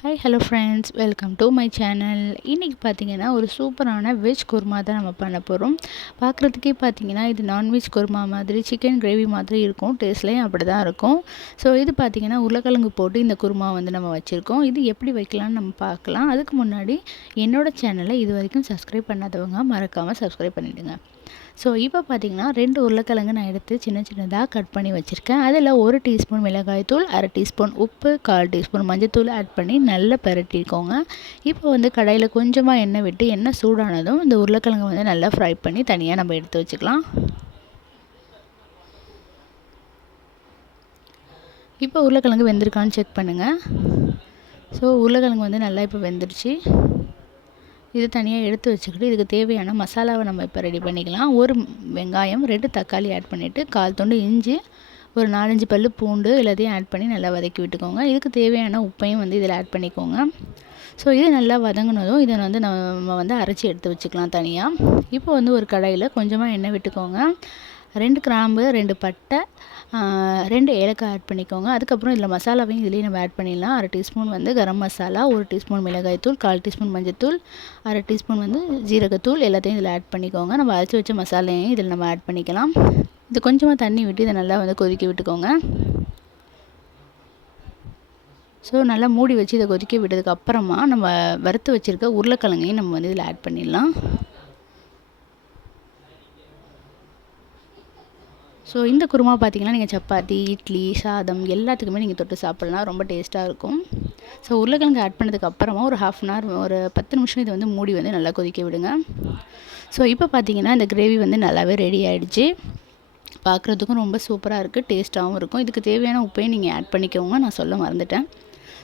Hi hello friends welcome to my channel இன்றைக்கி பார்த்தீங்கன்னா ஒரு சூப்பரான வெஜ் குருமா தான் நம்ம பண்ண போகிறோம் பார்க்குறதுக்கே பார்த்தீங்கன்னா இது நான்வெஜ் குருமா மாதிரி சிக்கன் கிரேவி மாதிரி இருக்கும். டேஸ்ட்லேயும் அப்படி தான் இருக்கும். ஸோ இது பார்த்தீங்கன்னா உருளைக்கிழங்கு போட்டு இந்த குருமா வந்து நம்ம வச்சுருக்கோம். இது எப்படி வைக்கலாம்னு நம்ம பார்க்கலாம் அதுக்கு முன்னாடி என்னோடய சேனலை இது வரைக்கும் சப்ஸ்கிரைப் பண்ணாதவங்க மறக்காமல் சப்ஸ்கிரைப் பண்ணிவிடுங்க ஸோ இப்போ பார்த்தீங்கன்னா ரெண்டு உருளைக்கிழங்கு நான் எடுத்து சின்ன சின்னதாக கட் பண்ணி வச்சுருக்கேன். அதில் ஒரு டீஸ்பூன் மிளகாய்த்தூள் அரை டீஸ்பூன் உப்பு கால் டீஸ்பூன் மஞ்சத்தூள் ஆட் பண்ணி நல்லா பரட்டிக்கோங்க. இப்போ வந்து கடையில் கொஞ்சமாக எண்ணெய் விட்டு எண்ணெய் சூடானதும் இந்த உருளைக்கிழங்கு வந்து நல்லா ஃப்ரை பண்ணி தனியாக நம்ம எடுத்து வச்சுக்கலாம். இப்போ உருளைக்கிழங்கு வெந்திருக்கான்னு செக் பண்ணுங்கள் ஸோ உருளைக்கிழங்கு வந்து நல்லா இப்போ வெந்துருச்சு. இது தனியாக எடுத்து வச்சுக்கிட்டு இதுக்கு தேவையான மசாலாவை நம்ம இப்போ ரெடி பண்ணிக்கலாம். ஒரு வெங்காயம் ரெண்டு தக்காளி ஆட் பண்ணிவிட்டு கால் தொண்டு இஞ்சி ஒரு நாலஞ்சு பல் பூண்டு எல்லாத்தையும் ஆட் பண்ணி நல்லா வதக்கி விட்டுக்கோங்க. இதுக்கு தேவையான உப்பையும் வந்து இதில் ஆட் பண்ணிக்கோங்க. ஸோ இது நல்லா வதங்கினதும் இதை வந்து நம்ம வந்து அரைச்சி எடுத்து வச்சுக்கலாம் தனியாக இப்போ வந்து ஒரு கடையில் கொஞ்சமாக எண்ணெய் விட்டுக்கோங்க. ரெண்டு கிராம்பு ரெண்டு பட்டை ரெண்டு ஏலக்காய் ஆட் பண்ணிக்கோங்க. அதுக்கப்புறம் இதில் மசாலாவையும் இதுலேயே நம்ம ஆட் பண்ணிடலாம். அரை டீஸ்பூன் வந்து கரம் மசாலா ஒரு டீஸ்பூன் மிளகாய்த்தூள் கால் டீஸ்பூன் மஞ்சத்தூள் அரை டீஸ்பூன் வந்து ஜீரகத்தூள் எல்லாத்தையும் இதில் ஆட் பண்ணிக்கோங்க. நம்ம அரைச்சி வச்ச மசாலையும் இதில் நம்ம ஆட் பண்ணிக்கலாம். இது கொஞ்சமாக தண்ணி விட்டு இதை நல்லா வந்து கொதிக்க விட்டுக்கோங்க. ஸோ நல்லா மூடி வச்சு இதை கொதிக்க விட்டதுக்கு அப்புறமா நம்ம வறுத்து வச்சுருக்க உருளைக்கிழங்கையும் நம்ம வந்து இதில் ஆட் பண்ணிடலாம். ஸோ இந்த குருமா பார்த்திங்கன்னா நீங்கள் சப்பாத்தி இட்லி சாதம் எல்லாத்துக்குமே நீங்கள் தொட்டு சாப்பிட்லாம். ரொம்ப டேஸ்ட்டாக இருக்கும். ஸோ உருளைக்கிழங்கு ஆட் பண்ணதுக்கு அப்புறமா ஒரு ஹாஃப் அன் ஹவர் ஒரு பத்து நிமிஷம் இது வந்து மூடி வந்து நல்லா கொதிக்க விடுங்க. ஸோ இப்போ பார்த்தீங்கன்னா இந்த கிரேவி வந்து நல்லாவே ரெடி ஆகிடுச்சு பார்க்குறதுக்கும் ரொம்ப சூப்பராக இருக்குது டேஸ்ட்டாகவும் இருக்கும். இதுக்கு தேவையான உப்பையும் நீங்கள் ஆட் பண்ணிக்கோங்க நான் சொல்ல மறந்துட்டேன்.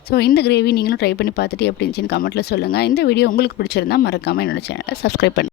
ஸோ இந்த கிரேவி நீங்களும் ட்ரை பண்ணி பார்த்துட்டு எப்படி இருந்துச்சுன்னு கமெண்ட்டில் சொல்லுங்கள் இந்த வீடியோ உங்களுக்கு பிடிச்சிருந்தா மறக்காமல் என்னோடய சேனலை சப்ஸ்கிரைப் பண்ணி